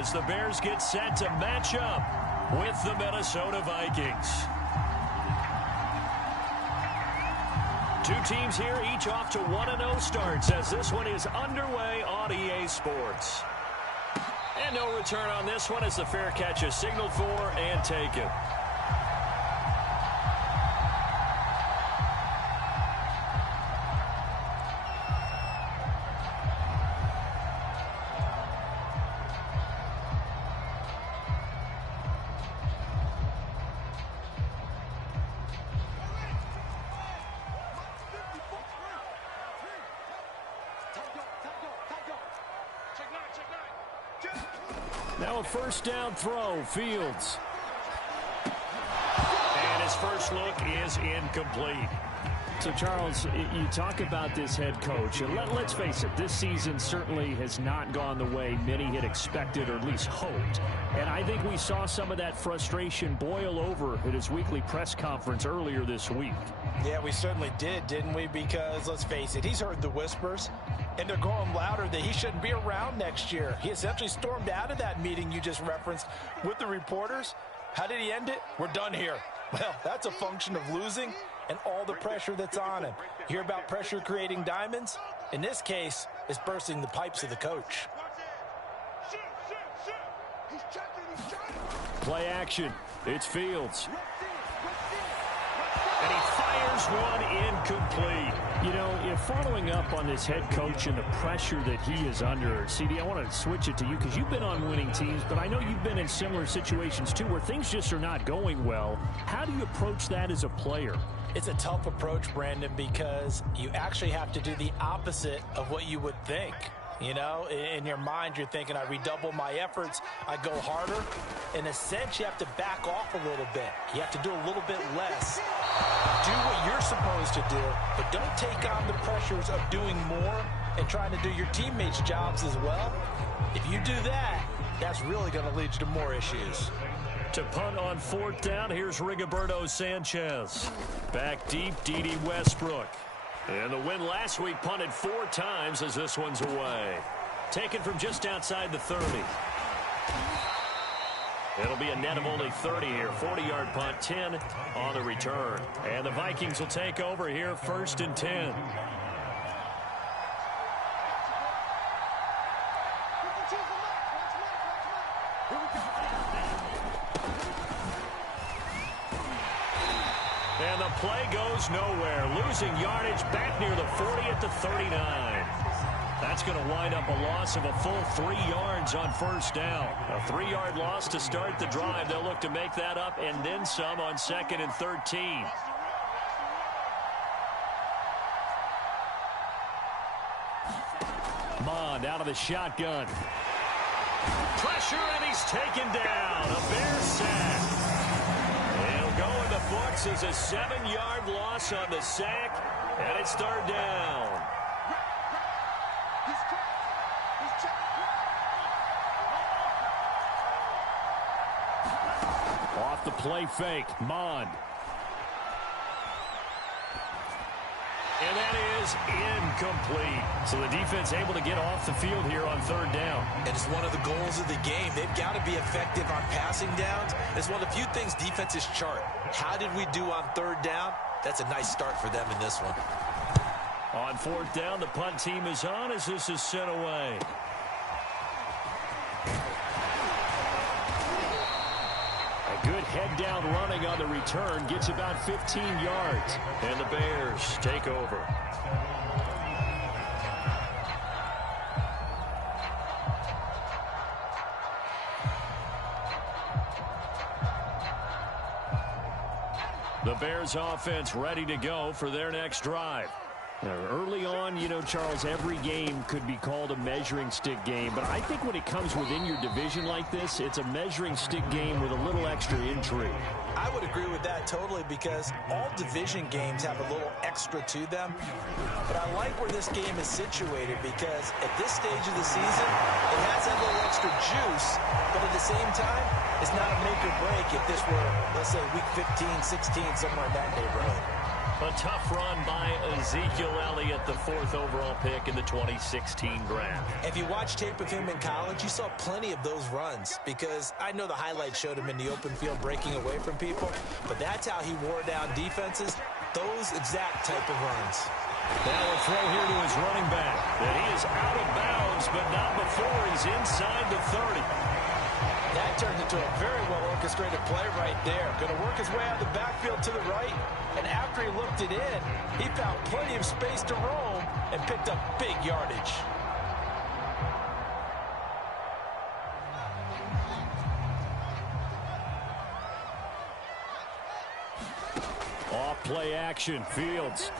as the Bears get set to match up with the Minnesota Vikings. Two teams here, each off to 1-0 starts as this one is underway on EA Sports. And no return on this one as the fair catch is signaled for and taken. Now a first down throw, Fields. And his first look is incomplete. So, Charles, you talk about this head coach, and let's face it, this season certainly has not gone the way many had expected or at least hoped. And I think we saw some of that frustration boil over at his weekly press conference earlier this week. Yeah, we certainly did, didn't we? Because, let's face it, he's heard the whispers, and they're going louder that he shouldn't be around next year. He essentially stormed out of that meeting you just referenced with the reporters. How did he end it? We're done here. Well, that's a function of losing and all the pressure that's on him. You hear about pressure creating diamonds? In this case, it's bursting the pipes of the coach. Play action. It's Fields. And he fires one incomplete. You know, if following up on this head coach and the pressure that he is under, CD, I want to switch it to you because you've been on winning teams, but I know you've been in similar situations too where things just are not going well. How do you approach that as a player? It's a tough approach, Brandon, because you actually have to do the opposite of what you would think. You know, in your mind, you're thinking, I redouble my efforts, I go harder. In a sense, you have to back off a little bit. You have to do a little bit less. Do what you're supposed to do, but don't take on the pressures of doing more and trying to do your teammates' jobs as well. If you do that, that's really going to lead you to more issues. To punt on fourth down, here's Rigoberto Sanchez. Back deep, Dede Westbrook. And the win last week punted 4 times as this one's away. Taken from just outside the 30. It'll be a net of only 30 here. 40-yard punt, 10 on the return. And the Vikings will take over here, 1st and 10. And the play goes nowhere. Losing yardage back near the 40 at the 39. That's going to wind up a loss of a full 3 yards on first down. A 3-yard loss to start the drive. They'll look to make that up and then some on 2nd and 13. Mond out of the shotgun. Pressure, and he's taken down. A Bears sack. It'll go in the books as a 7-yard loss on the sack, and it's 3rd down. Off the play fake, Mond. And that is incomplete. So the defense able to get off the field here on 3rd down. And it's one of the goals of the game. They've got to be effective on passing downs. It's one of the few things defenses chart. How did we do on 3rd down? That's a nice start for them in this one. On 4th down, the punt team is on as this is sent away. A good head-down running on the return gets about 15 yards. And the Bears take over. The Bears offense ready to go for their next drive. Early on, you know, Charles, every game could be called a measuring stick game. But I think when it comes within your division like this, it's a measuring stick game with a little extra intrigue. I would agree with that totally because all division games have a little extra to them. But I like where this game is situated because at this stage of the season, it has that little extra juice. But at the same time, it's not a make or break if this were, let's say, week 15, 16, somewhere in that neighborhood. A tough run by Ezekiel Elliott, the 4th overall pick in the 2016 draft. If you watch tape of him in college, you saw plenty of those runs, because I know the highlights showed him in the open field breaking away from people, but that's how he wore down defenses, those exact type of runs. Now a throw here to his running back. And he is out of bounds, but not before he's inside the 30. That turned into a very well-orchestrated play right there. Going to work his way out of the backfield to the right, and after he looked it in, he found plenty of space to roam and picked up big yardage. Off play action, Fields.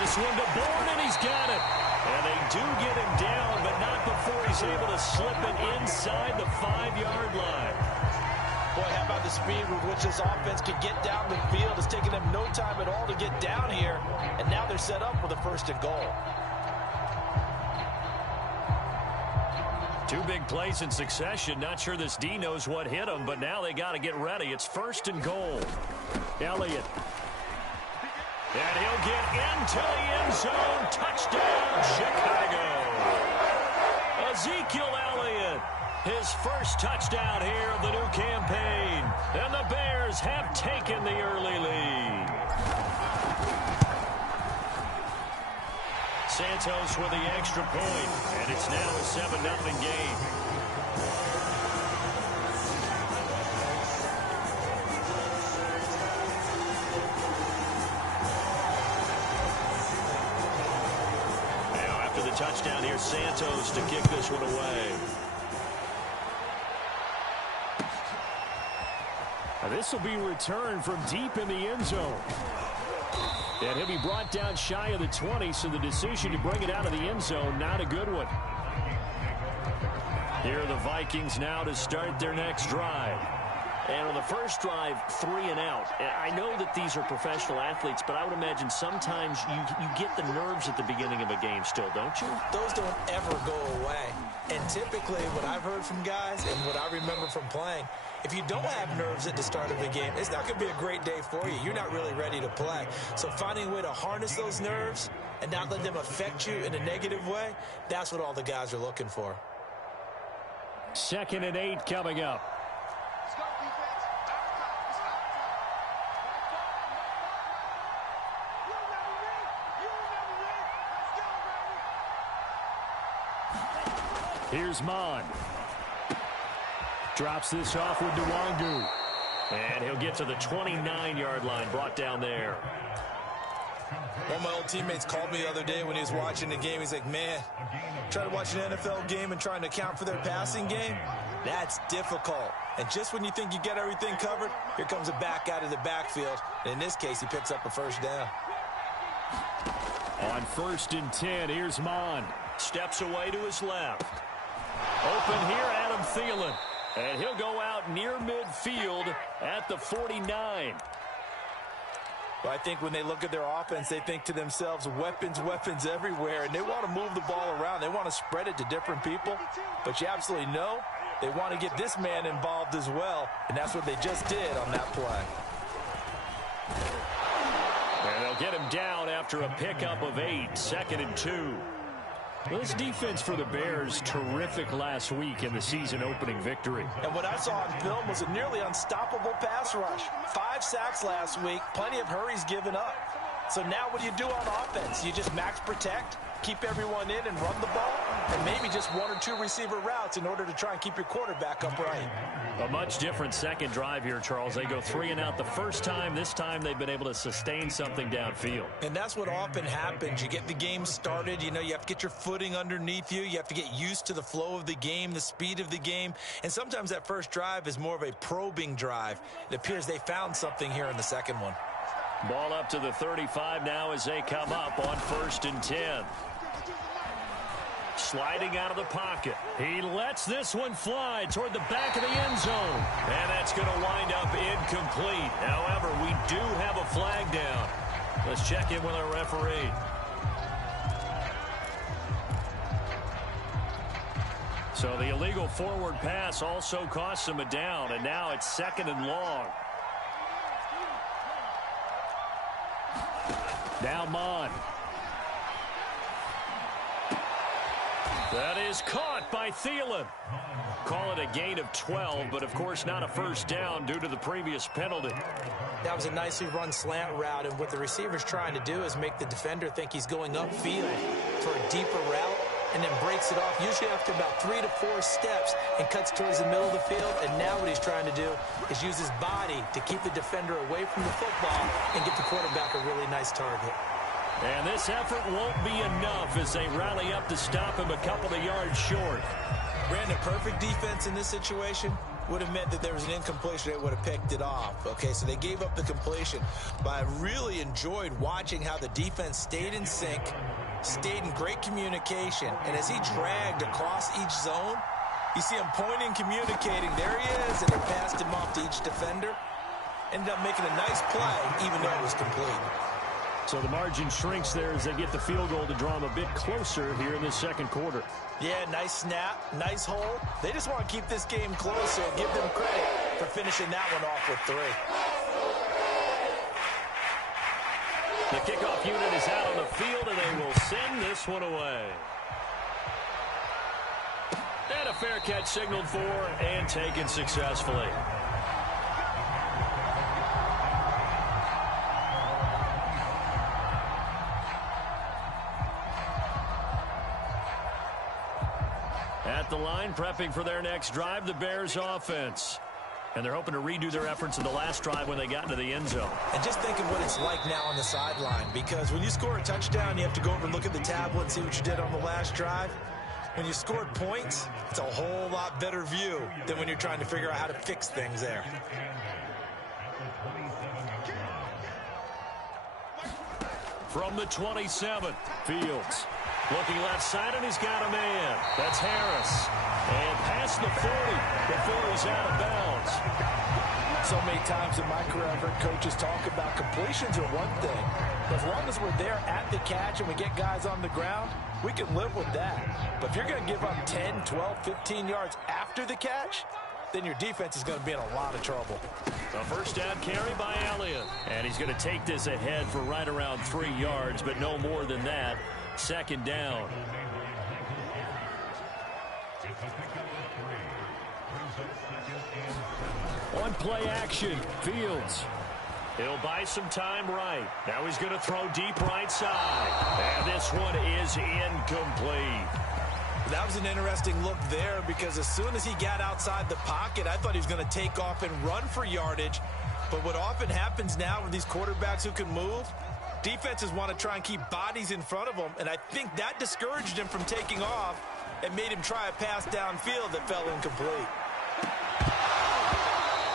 This one to Bourne, and he's got it. And they do get him down, but not before he's able to slip it inside the 5-yard line. Boy, how about the speed with which this offense can get down the field? It's taken them no time at all to get down here, and now they're set up for the 1st and goal. 2 big plays in succession. Not sure this D knows what hit him, but now they got to get ready. It's 1st and goal. Elliott. And he'll get into the end zone. Touchdown, Chicago. Ezekiel Elliott, his first touchdown here of the new campaign. And the Bears have taken the early lead. Santos with the extra point, and it's now a 7-0 game. Touchdown here, Santos to kick this one away. This will be returned from deep in the end zone. And he'll be brought down shy of the 20, so the decision to bring it out of the end zone, not a good one. Here are the Vikings now to start their next drive. And on the first drive, 3 and out. I know that these are professional athletes, but I would imagine sometimes you get the nerves at the beginning of a game still, don't you? Those don't ever go away. And typically what I've heard from guys and what I remember from playing, if you don't have nerves at the start of the game, it's not going to be a great day for you. You're not really ready to play. So finding a way to harness those nerves and not let them affect you in a negative way, that's what all the guys are looking for. 2nd and 8 coming up. Here's Mon. Drops this off with Nwangu. And he'll get to the 29-yard line, brought down there. One of my old teammates called me the other day when he was watching the game. He's like, man, trying to watch an NFL game and trying to account for their passing game, that's difficult. And just when you think you get everything covered, here comes a back out of the backfield. And in this case, he picks up a 1st down. On 1st and 10, here's Mon. Steps away to his left. Open here, Adam Thielen. And he'll go out near midfield at the 49. Well, I think when they look at their offense, they think to themselves, weapons, weapons everywhere. And they want to move the ball around. They want to spread it to different people. But you absolutely know they want to get this man involved as well. And that's what they just did on that play. And they'll get him down after a pickup of 8, 2nd and 2. Well, this defense for the Bears, terrific last week in the season-opening victory. And what I saw on film was a nearly unstoppable pass rush. 5 sacks last week, plenty of hurries given up. So now what do you do on offense? You just max protect, keep everyone in and run the ball, and maybe just 1 or 2 receiver routes in order to try and keep your quarterback upright. A much different second drive here, Charles. They go 3 and out the first time. This time they've been able to sustain something downfield. And that's what often happens. You get the game started. You know, you have to get your footing underneath you. You have to get used to the flow of the game, the speed of the game. And sometimes that first drive is more of a probing drive. It appears they found something here in the second one. Ball up to the 35 now as they come up on 1st and 10. Sliding out of the pocket. He lets this one fly toward the back of the end zone. And that's going to wind up incomplete. However, we do have a flag down. Let's check in with our referee. So the illegal forward pass also costs him a down. And now it's 2nd and long. Now Mon. That is caught by Thielen. Call it a gain of 12, but of course not a first down due to the previous penalty. That was a nicely run slant route, and what the receiver's trying to do is make the defender think he's going upfield for a deeper route, and then breaks it off, usually after about 3 to 4 steps, and cuts towards the middle of the field. And now what he's trying to do is use his body to keep the defender away from the football and get the quarterback a really nice target. And this effort won't be enough as they rally up to stop him a couple of yards short. Brandon, perfect defense in this situation would have meant that there was an incompletion. They would have picked it off. Okay, so they gave up the completion. But I really enjoyed watching how the defense stayed in sync, stayed in great communication. And as he dragged across each zone, you see him pointing, communicating. There he is, and they passed him off to each defender. Ended up making a nice play, even though it was complete. So the margin shrinks there as they get the field goal to draw them a bit closer here in the second quarter. Yeah, nice snap, nice hold. They just want to keep this game closer and give them credit for finishing that one off with 3. The kickoff unit is out on the field, and they will send this one away. And a fair catch signaled for and taken successfully. At the line, prepping for their next drive, the Bears offense. And they're hoping to redo their efforts in the last drive when they got into the end zone. And just think of what it's like now on the sideline, because when you score a touchdown, you have to go over and look at the tablet and see what you did on the last drive. When you scored points, it's a whole lot better view than when you're trying to figure out how to fix things there. From the 27, Fields. Looking left side, and he's got a man. That's Harris. And past the 40 before he's out of bounds. So many times in my career, I've heard coaches talk about completions are one thing. But as long as we're there at the catch and we get guys on the ground, we can live with that. But if you're going to give up 10, 12, 15 yards after the catch, then your defense is going to be in a lot of trouble. A first down carry by Elliott. And he's going to take this ahead for right around 3 yards, but no more than that. Second down. On play action, Fields. He'll buy some time right. Now he's going to throw deep right side. And this one is incomplete. That was an interesting look there, because as soon as he got outside the pocket, I thought he was going to take off and run for yardage. But what often happens now with these quarterbacks who can move, defenses want to try and keep bodies in front of them, and I think that discouraged him from taking off and made him try a pass downfield that fell incomplete.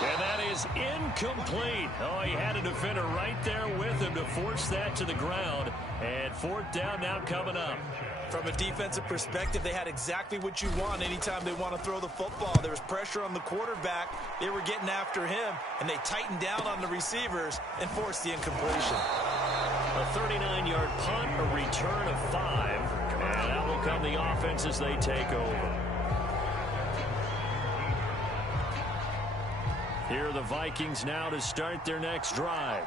And that is incomplete. Oh, he had a defender right there with him to force that to the ground. And fourth down now coming up. From a defensive perspective, they had exactly what you want anytime they want to throw the football. There was pressure on the quarterback. They were getting after him, and they tightened down on the receivers and forced the incompletion. A 39-yard punt, a return of 5. And out will come the offense as they take over. Here are the Vikings now to start their next drive.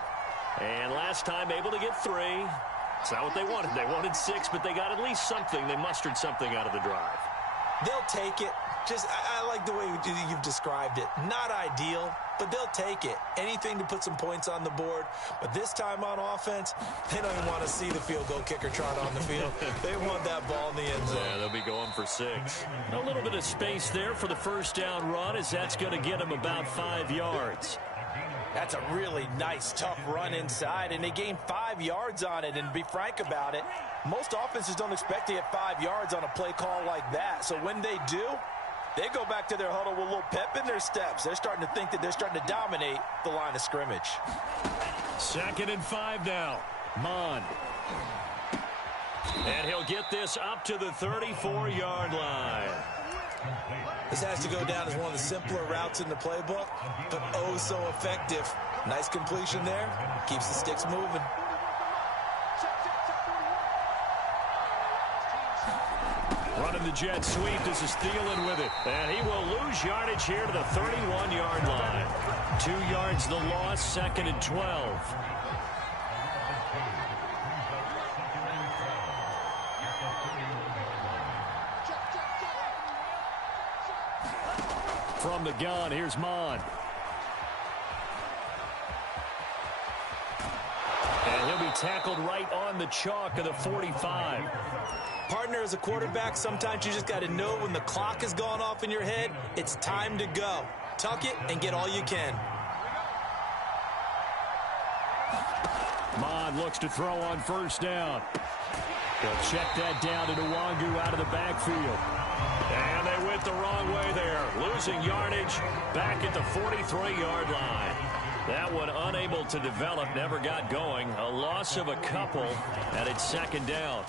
And last time able to get 3. It's not what they wanted. They wanted 6, but they got at least something. They mustered something out of the drive. They'll take it. I like the way you've described it. Not ideal, but they'll take it. Anything to put some points on the board. But this time on offense, they don't even want to see the field goal kicker trot on the field. They want that ball in the end zone. Yeah, they'll be going for 6. A little bit of space there for the first down run, as that's going to get them about 5 yards. That's a really nice, tough run inside, and they gained 5 yards on it. And to be frank about it, most offenses don't expect to get 5 yards on a play call like that. So when they do, they go back to their huddle with a little pep in their steps. They're starting to think that they're starting to dominate the line of scrimmage. 2nd and 5 now. Mond. And he'll get this up to the 34-yard line. This has to go down as one of the simpler routes in the playbook, but oh so effective. Nice completion there. Keeps the sticks moving. Running the jet sweep. This is Thielen with it. And he will lose yardage here to the 31-yard line. 2 yards the loss, 2nd and 12. From the gun, here's Mon. And he'll be tackled right on the chalk of the 45. Partner, as a quarterback, sometimes you just got to know when the clock has gone off in your head, it's time to go. Tuck it and get all you can. Mon looks to throw on first down. They'll check that down to Nwangu out of the backfield. And they went the wrong way there. Losing yardage back at the 43-yard line. That one unable to develop, never got going. A loss of a couple, and it's second down.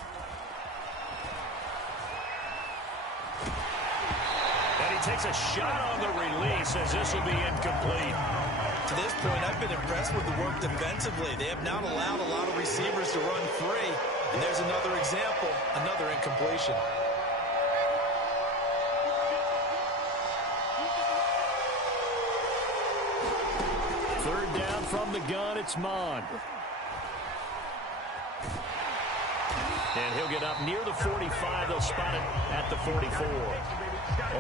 And he takes a shot on the release as this will be incomplete. To this point, I've been impressed with the work defensively. They have not allowed a lot of receivers to run free. And there's another example, another incompletion. Third down from the gun, it's Mon. And he'll get up near the 45. They'll spot it at the 44.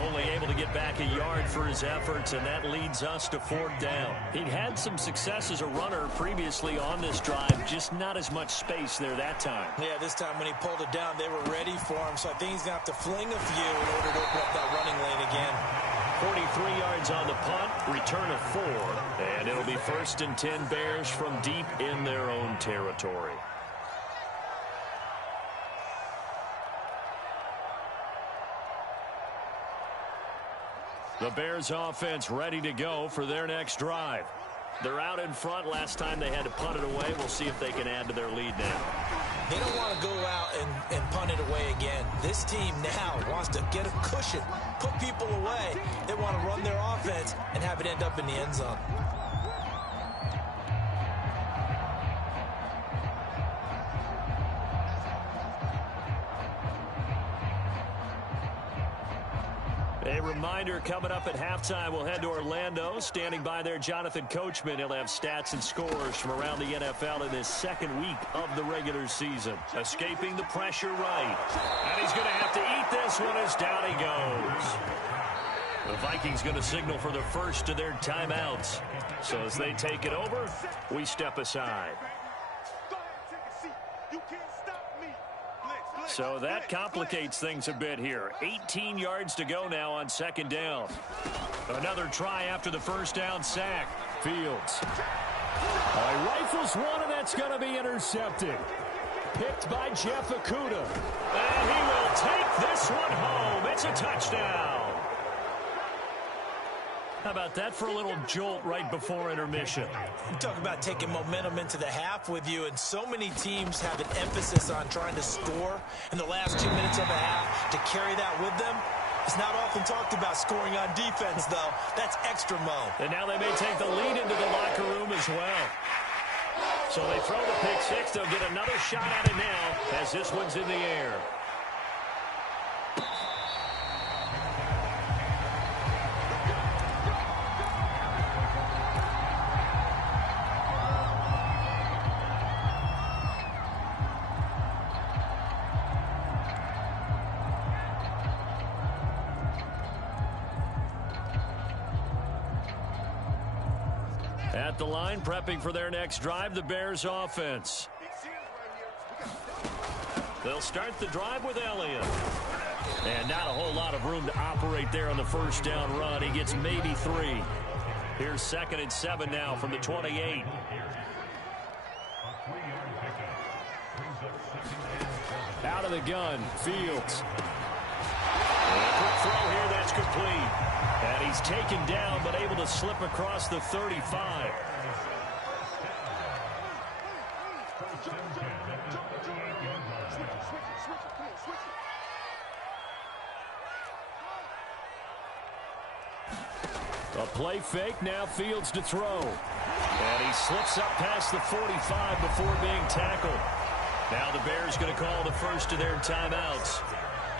Only able to get back a yard for his efforts, and that leads us to fourth down. He'd had some success as a runner previously on this drive, just not as much space there that time. Yeah, this time when he pulled it down, they were ready for him, so I think he's going to have to fling a few in order to open up that running lane again. 43 yards on the punt, return of 4, and it'll be 1st and 10 Bears from deep in their own territory. The Bears offense ready to go for their next drive. They're out in front. Last time they had to punt it away. We'll see if they can add to their lead now. They don't want to go out and punt it away again. This team now wants to get a cushion, put people away. They want to run their offense and have it end up in the end zone. A reminder, coming up at halftime, we'll head to Orlando. Standing by there, Jonathan Coachman. He'll have stats and scores from around the NFL in this second week of the regular season. Escaping the pressure right. And he's going to have to eat this one as down he goes. The Vikings going to signal for the first of their timeouts. So as they take it over, we step aside. So that complicates things a bit here. 18 yards to go now on second down. Another try after the first down sack. Fields. Rifles one, and that's going to be intercepted. Picked by Jeff Okudah. And he will take this one home. It's a touchdown. How about that for a little jolt right before intermission? You talk about taking momentum into the half with you, and so many teams have an emphasis on trying to score in the last 2 minutes of a half to carry that with them. It's not often talked about scoring on defense, though. That's extra mo. And now they may take the lead into the locker room as well. So they throw the pick six. They'll get another shot at it now as this one's in the air. At the line, prepping for their next drive, the Bears offense. They'll start the drive with Elliott. And not a whole lot of room to operate there on the first down run. He gets maybe 3. Here's 2nd and 7 now from the 28. Out of the gun, Fields. And a quick throw here, that's complete. And he's taken down, but able to slip across the 35. A play fake, now Fields to throw. And he slips up past the 45 before being tackled. Now the Bears going to call the first of their timeouts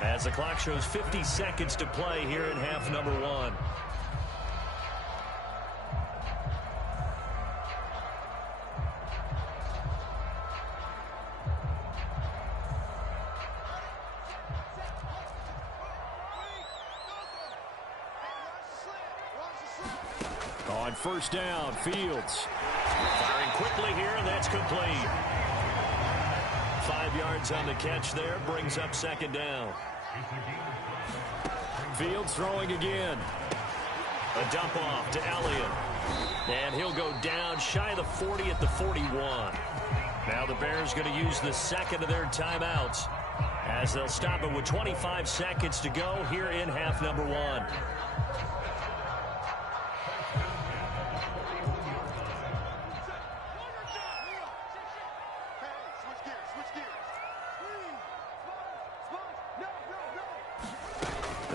as the clock shows 50 seconds to play here in half number 1. On first down, Fields. Firing quickly here, and that's complete. 5 yards on the catch there, brings up second down. Fields throwing again. A dump off to Elliott. And he'll go down shy of the 40 at the 41. Now the Bears going to use the second of their timeouts as they'll stop it with 25 seconds to go here in half number 1.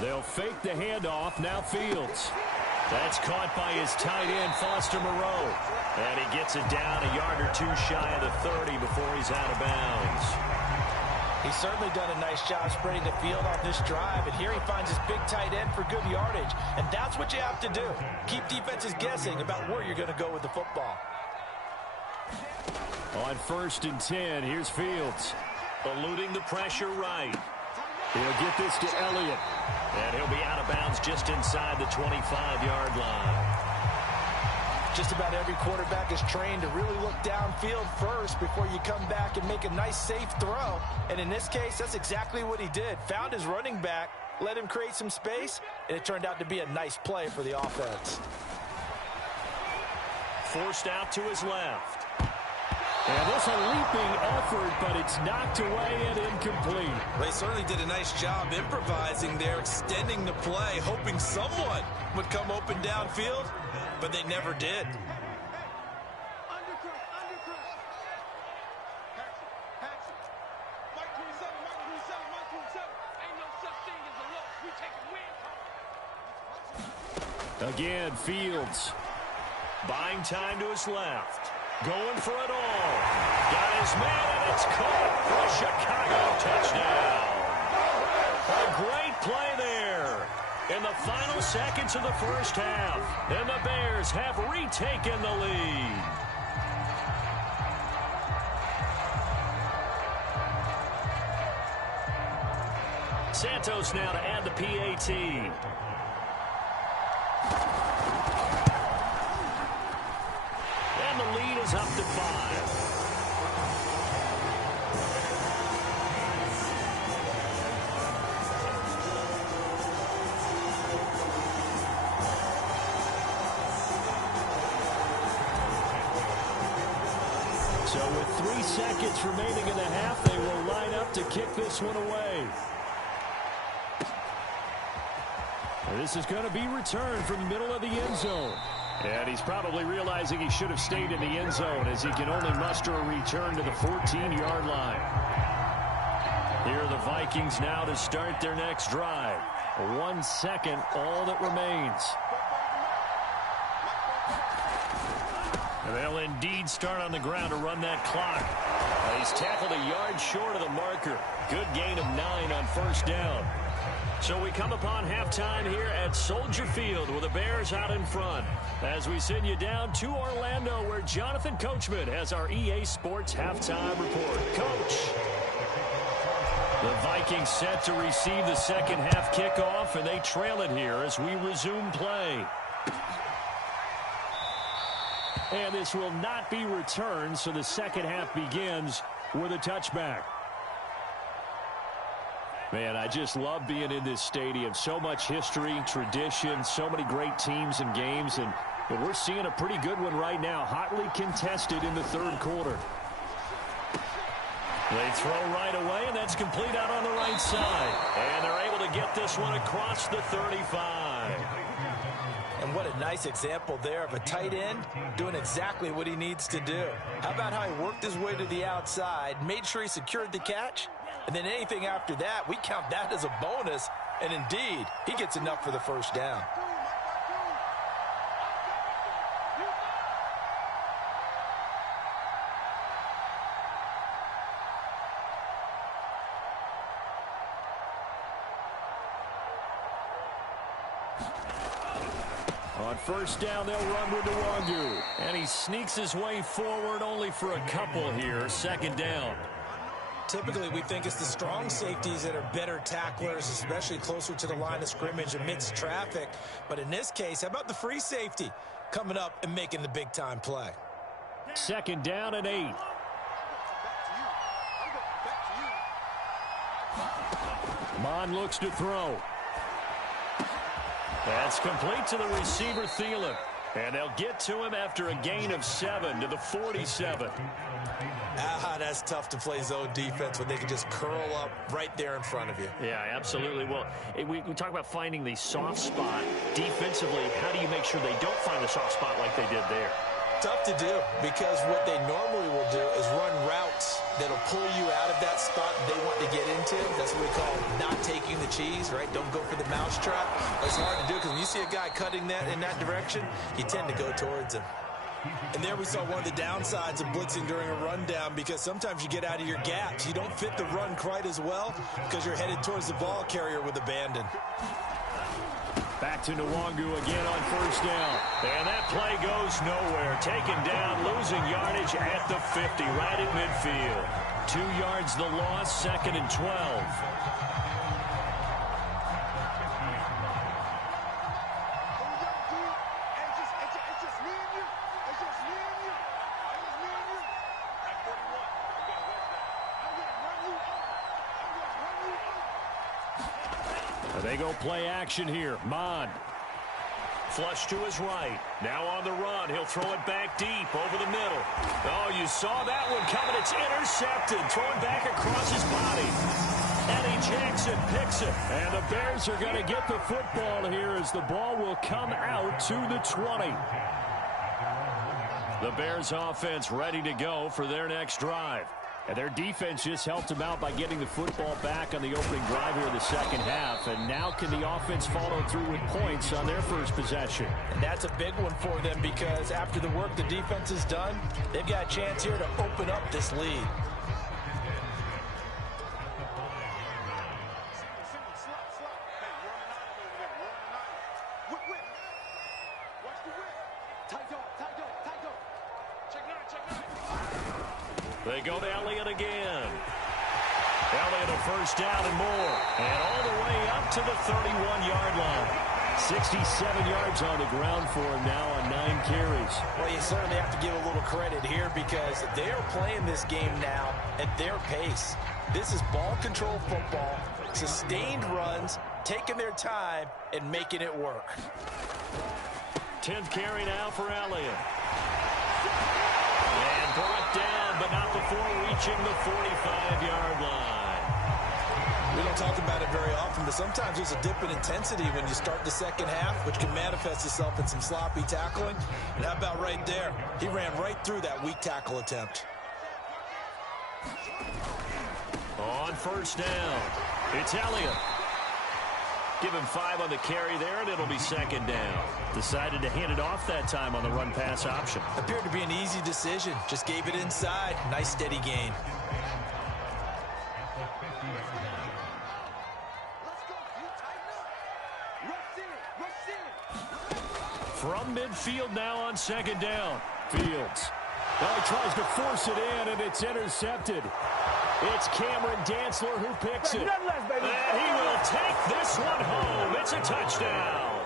They'll fake the handoff. Now Fields. That's caught by his tight end, Foster Moreau. And he gets it down a yard or two shy of the 30 before he's out of bounds. He's certainly done a nice job spreading the field on this drive. And here he finds his big tight end for good yardage. And that's what you have to do. Keep defenses guessing about where you're going to go with the football. On first and 10, here's Fields. Eluding the pressure right. He'll get this to Elliott. And he'll be out of bounds just inside the 25-yard line. Just about every quarterback is trained to really look downfield first before you come back and make a nice, safe throw. And in this case, that's exactly what he did. Found his running back, let him create some space, and it turned out to be a nice play for the offense. Forced out to his left. And this a leaping effort, but it's knocked away and incomplete. They certainly did a nice job improvising there, extending the play, hoping someone would come open downfield, but they never did. Again, Fields. Buying time to his left. Going for it all. Got his man, and it's caught for a Chicago touchdown. A great play there in the final seconds of the first half. And the Bears have retaken the lead. Santos now to add the PAT. And the lead is up to 5. So with 3 seconds remaining in the half, they will line up to kick this one away. This is going to be returned from the middle of the end zone. And he's probably realizing he should have stayed in the end zone as he can only muster a return to the 14-yard line. Here are the Vikings now to start their next drive. 1 second, all that remains. And they'll indeed start on the ground to run that clock. He's tackled a yard short of the marker. Good gain of 9 on first down. So we come upon halftime here at Soldier Field with the Bears out in front as we send you down to Orlando where Jonathan Coachman has our EA Sports halftime report. Coach. The Vikings set to receive the second half kickoff, and they trail it here as we resume play. And this will not be returned, so the second half begins with a touchback. Man, I just love being in this stadium. So much history, tradition, so many great teams and games, and we're seeing a pretty good one right now, hotly contested in the third quarter. They throw right away, and that's complete out on the right side. And they're able to get this one across the 35. And what a nice example there of a tight end doing exactly what he needs to do. How about how he worked his way to the outside, made sure he secured the catch, and then anything after that, we count that as a bonus. And indeed, he gets enough for the first down. On first down, they'll run with Nwangu. And he sneaks his way forward only for a couple here. Second down. Typically, we think it's the strong safeties that are better tacklers, especially closer to the line of scrimmage amidst traffic. But in this case, how about the free safety coming up and making the big-time play? 2nd down and 8. Mon looks to throw. That's complete to the receiver, Thielen. And they'll get to him after a gain of 7 to the 47. That's tough to play zone defense when they can just curl up right there in front of you. Yeah, absolutely. Well, we talk about finding the soft spot. Defensively, how do you make sure they don't find the soft spot like they did there? Tough to do, because what they normally will do is run routes that'll pull you out of that spot they want to get into. That's what we call not taking the cheese, right? Don't go for the mousetrap. It's hard to do, because when you see a guy cutting that in that direction, you tend to go towards him. And there we saw one of the downsides of blitzing during a rundown, because sometimes you get out of your gaps. You don't fit the run quite as well because you're headed towards the ball carrier with abandon. Back to Nwangu again on 1st down. And that play goes nowhere. Taken down, losing yardage at the 50, right at midfield. 2 yards the loss, 2nd and 12. They go play action here. Mon. Flush to his right. Now on the run. He'll throw it back deep over the middle. Oh, you saw that one coming. It's intercepted. Thrown back across his body. Eddie Jackson picks it. And the Bears are going to get the football here as the ball will come out to the 20. The Bears offense ready to go for their next drive. And their defense just helped them out by getting the football back on the opening drive here in the 2nd half. And now can the offense follow through with points on their first possession? And that's a big one for them, because after the work the defense has done, they've got a chance here to open up this lead. They go to Elliott again. Elliott a 1st down and more. And all the way up to the 31-yard line. 67 yards on the ground for him now on 9 carries. Well, you certainly have to give a little credit here, because they are playing this game now at their pace. This is ball control football, sustained runs, taking their time, and making it work. 10th carry now for Elliott. And brought down, but not before reaching the 45-yard line. We don't talk about it very often, but sometimes there's a dip in intensity when you start the 2nd half, which can manifest itself in some sloppy tackling. And how about right there? He ran right through that weak tackle attempt. On 1st down, it's Elliott. Give him 5 on the carry there, and it'll be 2nd down. Decided to hand it off that time on the run-pass option. Appeared to be an easy decision. Just gave it inside. Nice steady gain. From midfield now on 2nd down. Fields. Now he tries to force it in, and it's intercepted. It's Cameron Dantzler who picks it. And he will take this one home. It's a touchdown.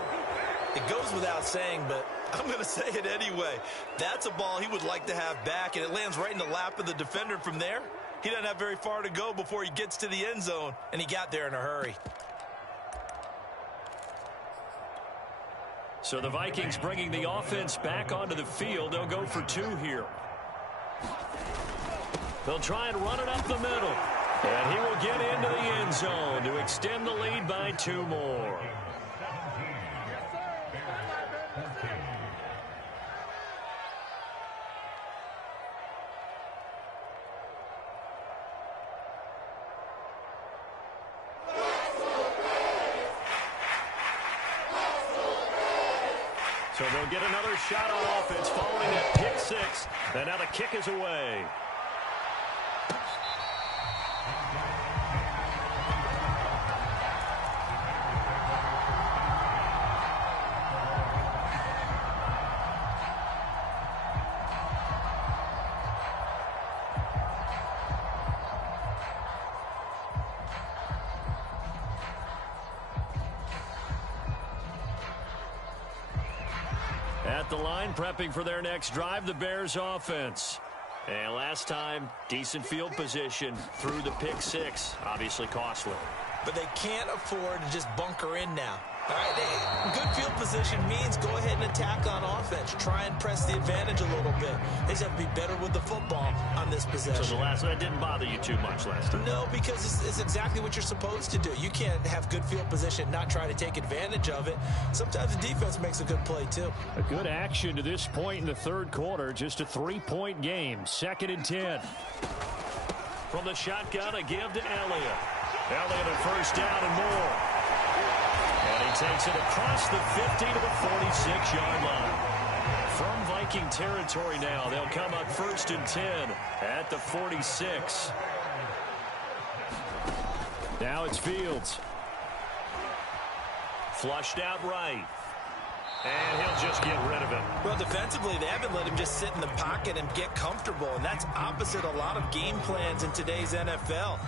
It goes without saying, but I'm going to say it anyway. That's a ball he would like to have back, and it lands right in the lap of the defender from there. He doesn't have very far to go before he gets to the end zone, and he got there in a hurry. So the Vikings bringing the offense back onto the field. They'll go for 2 here. They'll try and run it up the middle. And he will get into the end zone to extend the lead by 2 more. So they'll get another shot on offense following that pick 6. And now the kick is away. At the line, prepping for their next drive, the Bears offense. And last time, decent field position through the pick six. Obviously costly. But they can't afford to just bunker in now. All right, good field position means go ahead and attack on offense. Try and press the advantage a little bit. They just have to be better with the football on this possession. So the last one didn't bother you too much last time? No, because it's exactly what you're supposed to do. You can't have good field position, not try to take advantage of it. Sometimes the defense makes a good play, too. A good action to this point in the third quarter. Just a 3-point game. 2nd and 10. From the shotgun, a give to Elliott. Elliott at first down and more. And he takes it across the 50 to the 46-yard line. From Viking territory now, they'll come up 1st and 10 at the 46. Now it's Fields. Flushed out right. And he'll just get rid of it. Well, defensively, they haven't let him just sit in the pocket and get comfortable, and that's opposite a lot of game plans in today's NFL.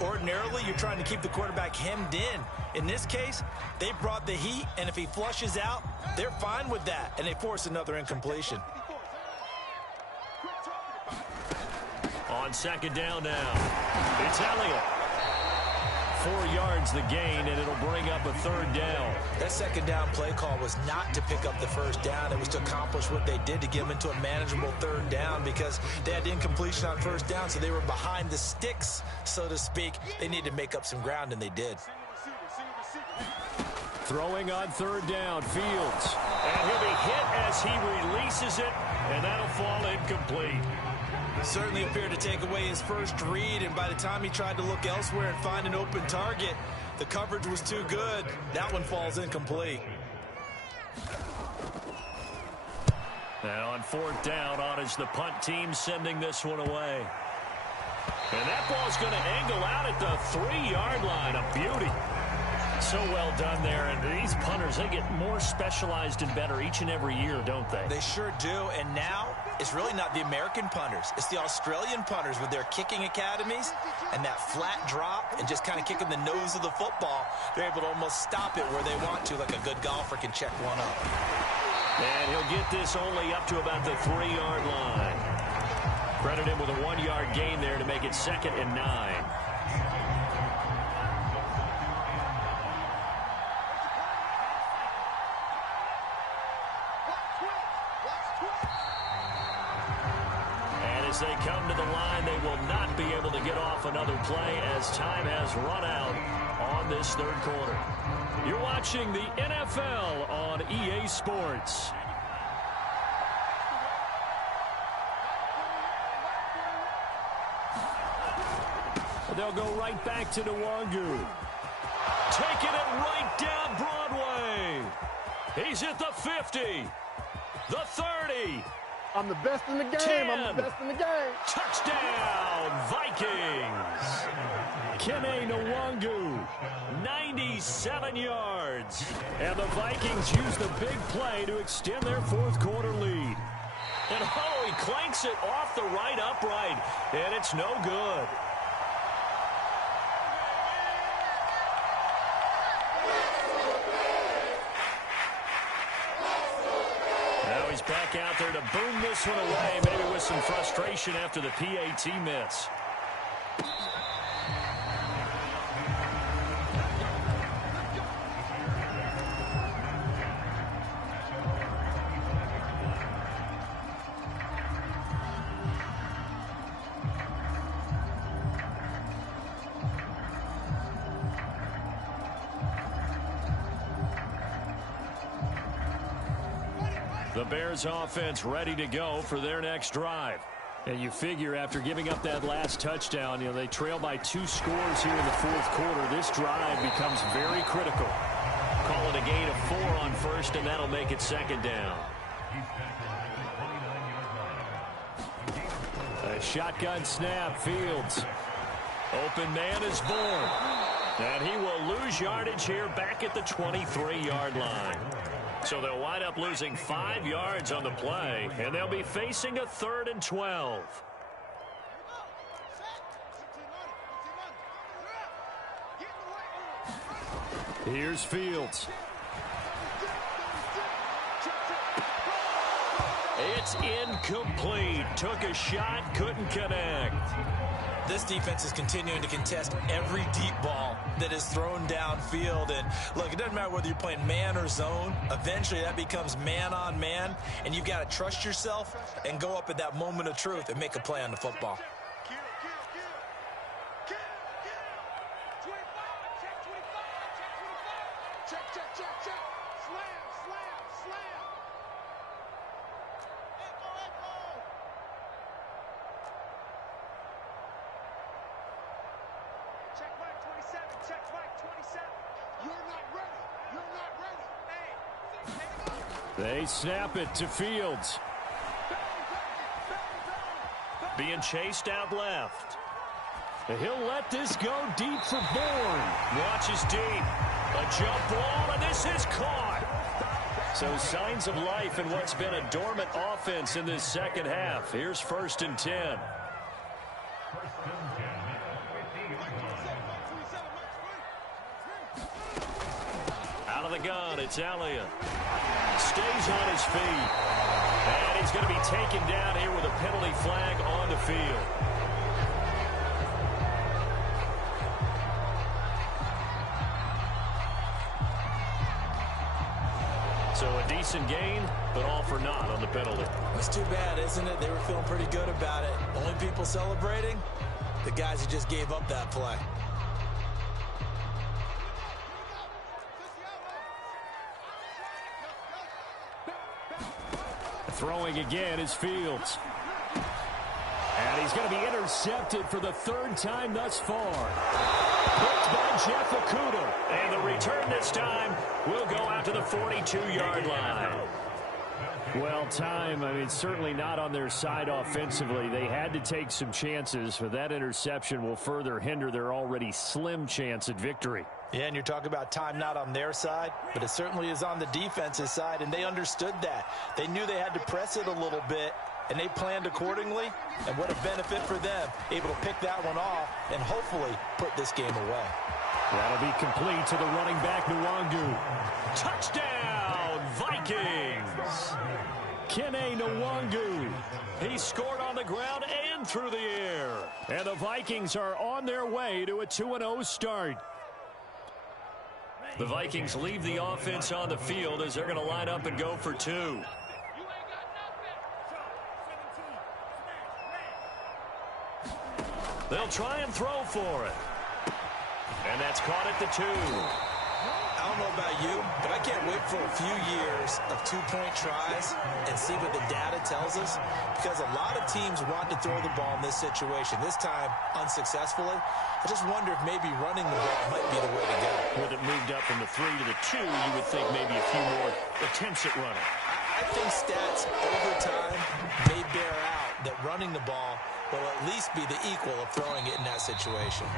Ordinarily, you're trying to keep the quarterback hemmed in. In this case, they brought the heat, and if he flushes out, they're fine with that, and they force another incompletion. On 2nd down now, it's Elliott. 4 yards the gain, and it'll bring up a 3rd down. That 2nd down play call was not to pick up the 1st down. It was to accomplish what they did to get them into a manageable 3rd down because they had incompletion on 1st down, so they were behind the sticks, so to speak. They needed to make up some ground, and they did. Throwing on 3rd down, Fields. And he'll be hit as he releases it, and that'll fall incomplete. Certainly appeared to take away his first read, and by the time he tried to look elsewhere and find an open target, the coverage was too good. That one falls incomplete. And on 4th down, on is the punt team sending this one away. And that ball's going to angle out at the 3-yard line. A beauty. So well done there. And these punters, they get more specialized and better each and every year, don't they? They sure do. And now it's really not the American punters. It's the Australian punters with their kicking academies and that flat drop and just kind of kicking the nose of the football. They're able to almost stop it where they want to, like a good golfer can check one up. And he'll get this only up to about the 3-yard line. Credit him with a 1-yard gain there to make it 2nd and 9. As they come to the line, they will not be able to get off another play as time has run out on this 3rd quarter. You're watching the NFL on EA Sports. They'll go right back to Nwangu. Taking it right down Broadway. He's at the 50, the 30. I'm the best in the game. 10. I'm the best in the game. Touchdown, Vikings. Kene Nwangu, 97 yards. And the Vikings use the big play to extend their 4th quarter lead. And oh, he clanks it off the right upright, and it's no good. He's back out there to boom this one away, maybe with some frustration after the PAT miss. The Bears offense ready to go for their next drive. And you figure after giving up that last touchdown, they trail by 2 scores here in the 4th quarter. This drive becomes very critical. Call it a gain of 4 on 1st, and that'll make it 2nd down. A shotgun snap, Fields. Open man is born. And he will lose yardage here back at the 23-yard line. So they'll wind up losing 5 yards on the play, and they'll be facing a 3rd and 12. Here's Fields. That's incomplete. Took a shot, couldn't connect. This defense is continuing to contest every deep ball that is thrown downfield. And look, it doesn't matter whether you're playing man or zone. Eventually that becomes man on man, and you've got to trust yourself and go up at that moment of truth and make a play on the football. They snap it to Fields. Being chased out left. He'll let this go deep for Bourne. Watches deep. A jump ball, and this is caught. So signs of life in what's been a dormant offense in this second half. Here's 1st and 10. Out of the gun, it's Elliott. Stays on his feet. And he's going to be taken down here with a penalty flag on the field. So a decent gain, but all for naught on the penalty. It's too bad, isn't it? They were feeling pretty good about it. Only people celebrating? The guys who just gave up that play. Throwing again is Fields. And he's going to be intercepted for the 3rd time thus far. Picked by Jeff Okudah. And the return this time will go out to the 42-yard line. Well, certainly not on their side offensively. They had to take some chances, but that interception will further hinder their already slim chance at victory. Yeah, and you're talking about time not on their side, but it certainly is on the defense's side, and they understood that. They knew they had to press it a little bit, and they planned accordingly, and what a benefit for them, able to pick that one off and hopefully put this game away. That'll be complete to the running back, Nwangu. Touchdown, Vikings! Kene Nwangu. He scored on the ground and through the air. And the Vikings are on their way to a 2-0 start. The Vikings leave the offense on the field as they're going to line up and go for 2. They'll try and throw for it. And that's caught at the 2. I don't know about you, but I can't wait for a few years of 2-point tries and see what the data tells us, because a lot of teams want to throw the ball in this situation. This time, unsuccessfully. I just wonder if maybe running the ball might be the way to go. With it moved up from the 3 to the 2, you would think maybe a few more attempts at running. I think stats over time may bear out that running the ball will at least be the equal of throwing it in that situation.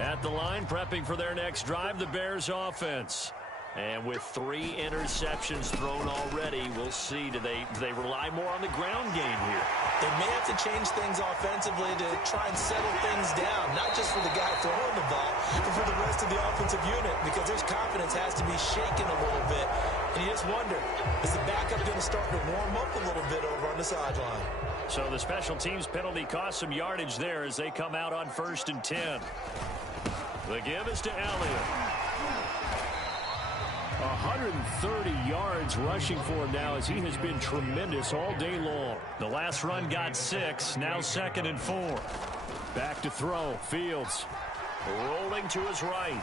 At the line, prepping for their next drive, the Bears offense. And with 3 interceptions thrown already, we'll see. Do they rely more on the ground game here? They may have to change things offensively to try and settle things down, not just for the guy throwing the ball, but for the rest of the offensive unit, because their confidence has to be shaken a little bit. And you just wonder, is the backup going to start to warm up a little bit over on the sideline? So the special teams penalty cost some yardage there as they come out on 1st and 10. The give is to Elliott. 130 yards rushing for him now, as he has been tremendous all day long. The last run got 6, now 2nd and 4. Back to throw, Fields. Rolling to his right.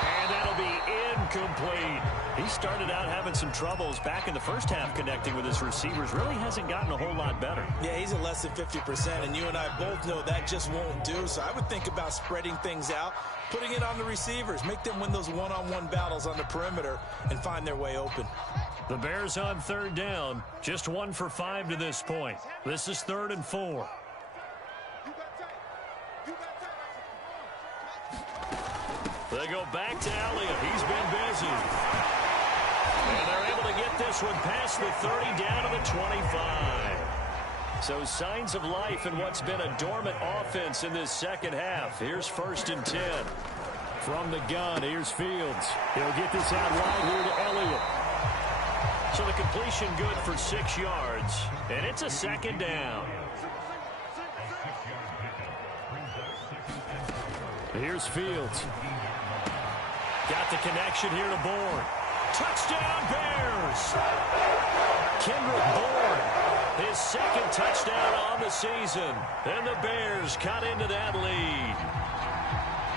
And that'll be incomplete. He started out having some troubles back in the first half connecting with his receivers. Really hasn't gotten a whole lot better. Yeah, he's at less than 50%, and you and I both know that just won't do. So I would think about spreading things out, putting it on the receivers, make them win those one-on-one battles on the perimeter and find their way open. The Bears on 3rd down, just 1 for 5 to this point. This is 3rd and 4. They go back to Elliott. He's been busy. And they're able to get this one past the 30 down to the 25. So signs of life in what's been a dormant offense in this second half. Here's 1st and 10. From the gun, here's Fields. He'll get this out wide here to Elliott. So the completion good for 6 yards. And it's a 2nd down. Here's Fields. Got the connection here to Bourne. Touchdown, Bears! Kendrick Bourne, his 2nd touchdown on the season. And the Bears cut into that lead.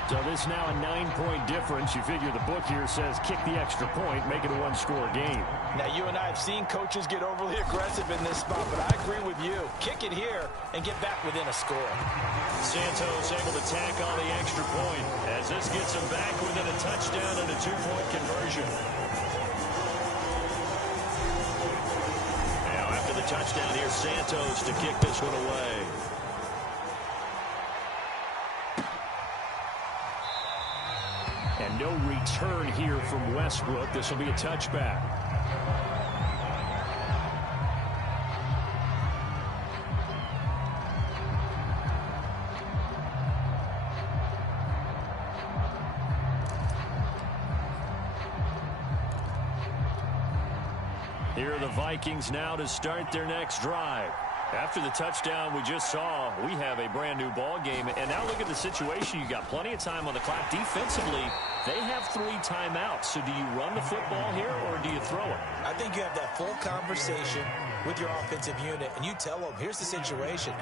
So this now a 9-point difference. You figure the book here says kick the extra point, make it a 1-score game. Now, you and I have seen coaches get overly aggressive in this spot, but I agree with you. Kick it here and get back within a score. Santos able to tack on the extra point as this gets him back within a touchdown and a 2-point conversion. Now, after the touchdown, here's Santos to kick this one away. And no return here from Westbrook. This will be a touchback. Here are the Vikings now to start their next drive. After the touchdown we just saw, we have a brand new ball game. And now look at the situation. You got plenty of time on the clock. Defensively, they have 3 timeouts. So do you run the football here or do you throw it? I think you have that full conversation with your offensive unit, and you tell them, here's the situation.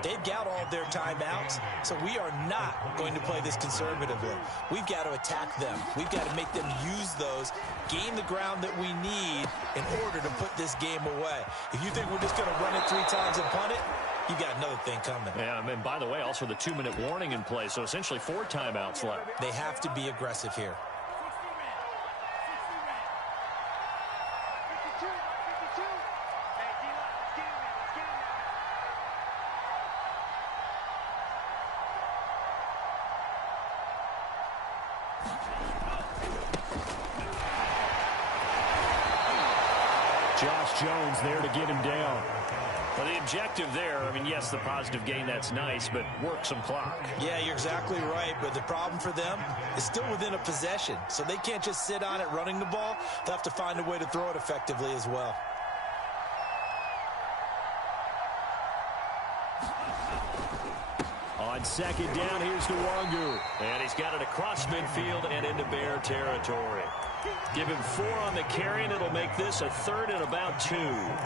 They've got all of their timeouts, so we are not going to play this conservatively. We've got to attack them. We've got to make them use those, gain the ground that we need in order to put this game away. If you think we're just going to run it 3 times and punt it, you got another thing coming. Yeah, and by the way, also the 2-minute warning in play, so essentially 4 timeouts left. They have to be aggressive here. Josh Jones there to get him down. Well, the objective there, I mean, yes, the positive gain, that's nice, but work some clock. Yeah, you're exactly right, but the problem for them is still within a possession, so they can't just sit on it running the ball. They'll have to find a way to throw it effectively as well. On 2nd down, here's Nwangu. And he's got it across midfield and into Bear territory. Give him 4 on the carry, and it'll make this a 3rd and about 2.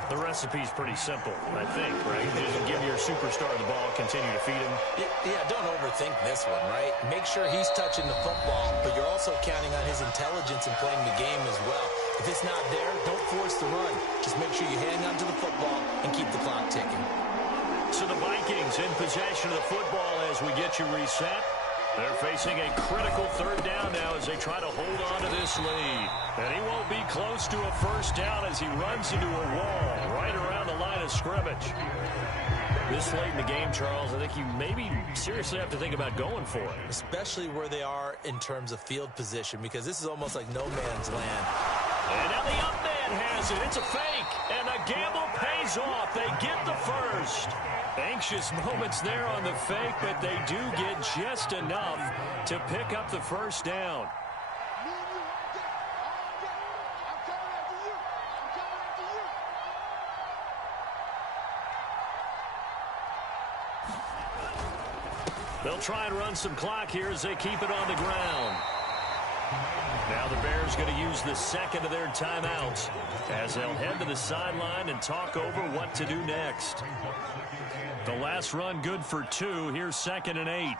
The recipe's pretty simple, I think, right? Just give your superstar the ball, continue to feed him. Yeah, don't overthink this one, right? Make sure he's touching the football, but you're also counting on his intelligence in playing the game as well. If it's not there, don't force the run. Just make sure you hang on to the football and keep the clock ticking. So the Vikings in possession of the football as we get you reset. They're facing a critical 3rd down now as they try to hold on to this lead. And he won't be close to a 1st down as he runs into a wall right around the line of scrimmage. This late in the game, Charles, I think you maybe seriously have to think about going for it. Especially where they are in terms of field position, because this is almost like no man's land. And now the up man has it. It's a fake. And the gamble pays off. They get the 1st. Anxious moments there on the fake, but they do get just enough to pick up the 1st down. They'll try and run some clock here as they keep it on the ground. Now the Bears going to use the 2nd of their timeouts as they'll head to the sideline and talk over what to do next. The last run good for 2. Here's 2nd and 8.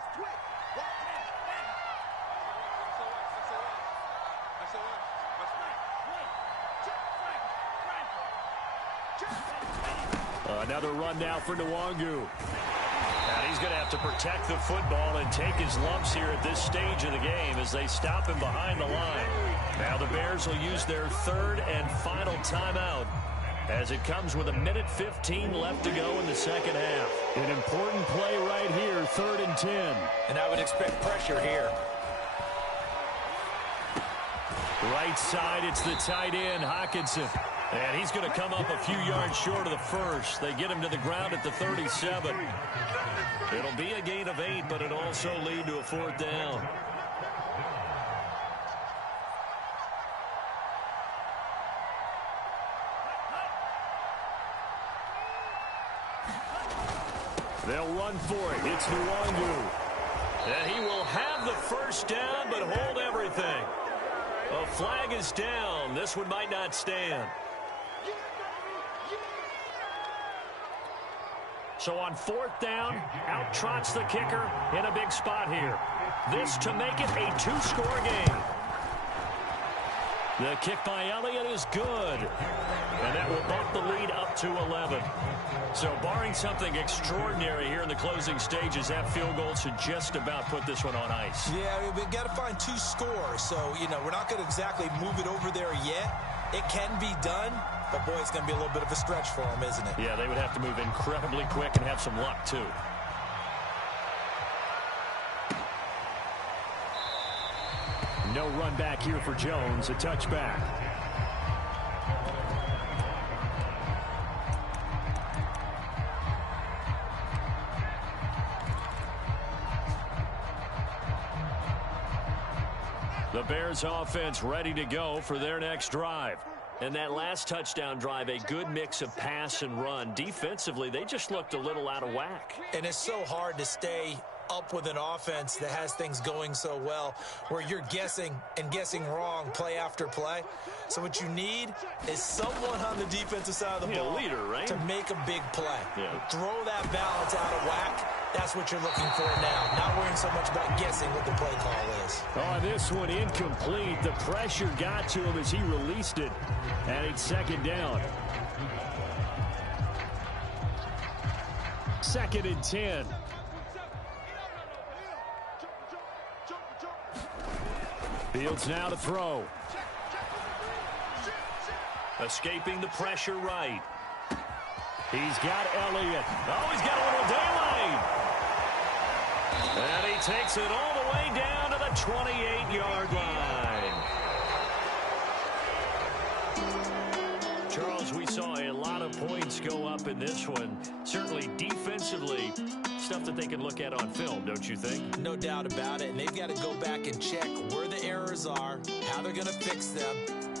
Another run now for Nwangu. And he's going to have to protect the football and take his lumps here at this stage of the game as they stop him behind the line. Now the Bears will use their 3rd and final timeout as it comes with 1:15 left to go in the second half. An important play right here, 3rd and 10. And I would expect pressure here. Right side, it's the tight end, Hockenson. And he's going to come up a few yards short of the first. They get him to the ground at the 37. It'll be a gain of 8, but it'll also lead to a 4th down. They'll run for it. It's Nwangu. And he will have the first down, but hold everything. A flag is down. This one might not stand. So on 4th down, out trots the kicker in a big spot here. This to make it a 2-score game. The kick by Elliott is good. And that will bump the lead up to 11. So barring something extraordinary here in the closing stages, that field goal should just about put this one on ice. Yeah, we've got to find 2 scores. So, we're not going to exactly move it over there yet. It can be done, but, boy, it's going to be a little bit of a stretch for them, isn't it? Yeah, they would have to move incredibly quick and have some luck, too. No run back here for Jones, a touchback. The Bears offense ready to go for their next drive. And that last touchdown drive, a good mix of pass and run. Defensively, they just looked a little out of whack. And it's so hard to stay up with an offense that has things going so well, where you're guessing and guessing wrong play after play. So what you need is someone on the defensive side of the ball, leader, right? to make a big play. Yeah. Throw that balance out of whack. That's what you're looking for now. Not worrying so much about guessing what the play call is. Oh, this one incomplete. The pressure got to him as he released it. And it's 2nd down. 2nd and 10. Fields now to throw. Escaping the pressure right. He's got Elliott. Oh, he's got a little daylight. And he takes it all the way down to the 28-yard line. Charles, we saw a lot of points go up in this one. Certainly defensively, stuff that they can look at on film, don't you think? No doubt about it. And they've got to go back and check where the errors are, how they're going to fix them,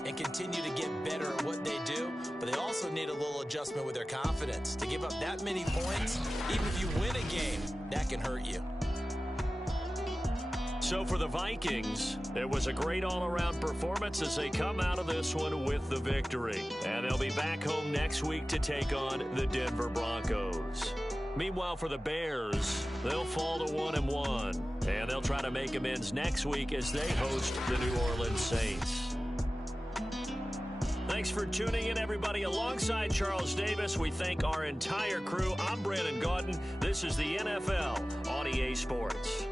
and continue to get better at what they do. But they also need a little adjustment with their confidence. To give up that many points, even if you win a game, that can hurt you. So for the Vikings, it was a great all-around performance as they come out of this one with the victory. And they'll be back home next week to take on the Denver Broncos. Meanwhile, for the Bears, they'll fall to 1-1. And they'll try to make amends next week as they host the New Orleans Saints. Thanks for tuning in, everybody. Alongside Charles Davis, we thank our entire crew. I'm Brandon Gaudin. This is the NFL on EA Sports.